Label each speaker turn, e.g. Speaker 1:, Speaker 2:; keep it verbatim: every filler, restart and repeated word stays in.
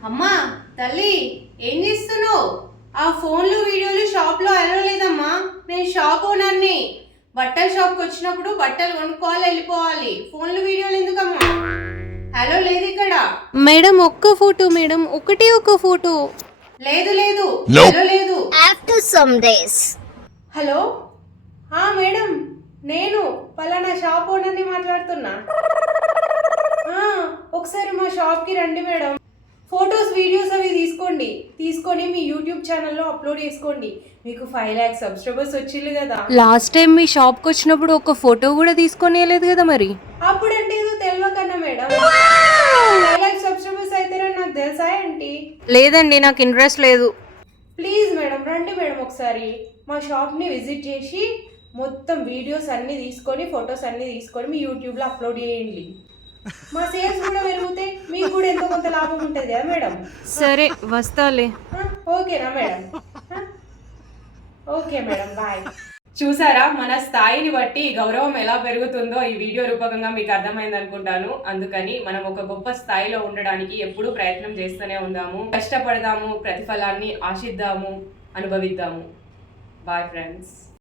Speaker 1: అమ్మా తల్లి ఏం చేస్తున్నావు? ఆ ఫోన్లు వీడియోలు షాప్లో అలో లేదమ్మా. నేను షాప్ ఓనర్ని. బట్టల షాప్కి వచ్చినప్పుడు బట్టలు కొనుక్కోవాలి, వెళ్ళిపోవాలి. ఫోన్లు వీడియోలు ఎందుకమ్మా? హలో లేదు ఇక్కడ.
Speaker 2: మేడం ఒక్క ఫోటో మేడం, ఒకటి ఒక ఫోటో.
Speaker 1: లేదు లేదు హలో లేదు.
Speaker 3: After some days.
Speaker 1: హలో ఆ మేడం, నేను పలానా షాప్ ఓనర్ని మాట్లాడుతున్నా. ఆ, ఒకసారి మా షాప్కి రండి మేడం. ఫొటోస్ వీడియోస్ అవి తీసుకోండి, తీసుకొని మీ యూట్యూబ్ ఛానల్లో అప్లోడ్ చేసుకోండి. మీకు ఫైవ్ ల్యాక్స్ సబ్స్క్రైబర్స్ వచ్చిల్లు కదా.
Speaker 2: లాస్ట్ టైం మీ షాప్కి వచ్చినప్పుడు ఒక ఫోటో కూడా తీసుకొని లేదు కదా మరి.
Speaker 1: అప్పుడంటే ఏదో తెలియకన్నా మేడం, ఫైవ్ ల్యాక్స్ సబ్స్క్రైబర్స్ అవుతారని నాకు తెలుసా ఏంటి?
Speaker 2: లేదండి, నాకు ఇంట్రెస్ట్ లేదు.
Speaker 1: ప్లీజ్ మేడం రండి మేడం, ఒకసారి మా షాప్ని విజిట్ చేసి మొత్తం వీడియోస్ అన్నీ తీసుకొని ఫొటోస్ అన్నీ తీసుకొని మీ యూట్యూబ్లో అప్లోడ్ చేయండి. మా సేల్స్ కూడా పెరుగుతాయి, మీకు కూడా ఎంతో కొంత లాభం ఉంటుంది కదా మేడం.
Speaker 2: సరే వస్తాలే.
Speaker 1: ఓకేనా మేడం? Okay madam, bye. చూసారా మన స్థాయిని బట్టి గౌరవం ఎలా పెరుగుతుందో ఈ వీడియో రూపకంగా మీకు అర్థమైంది అనుకుంటాను. అందుకని మనం ఒక గొప్ప స్థాయిలో ఉండడానికి ఎప్పుడూ ప్రయత్నం చేస్తూనే ఉందాము, కష్టపడదాము, ప్రతిఫలాన్ని ఆశిద్దాము, అనుభవిద్దాము. Bye friends.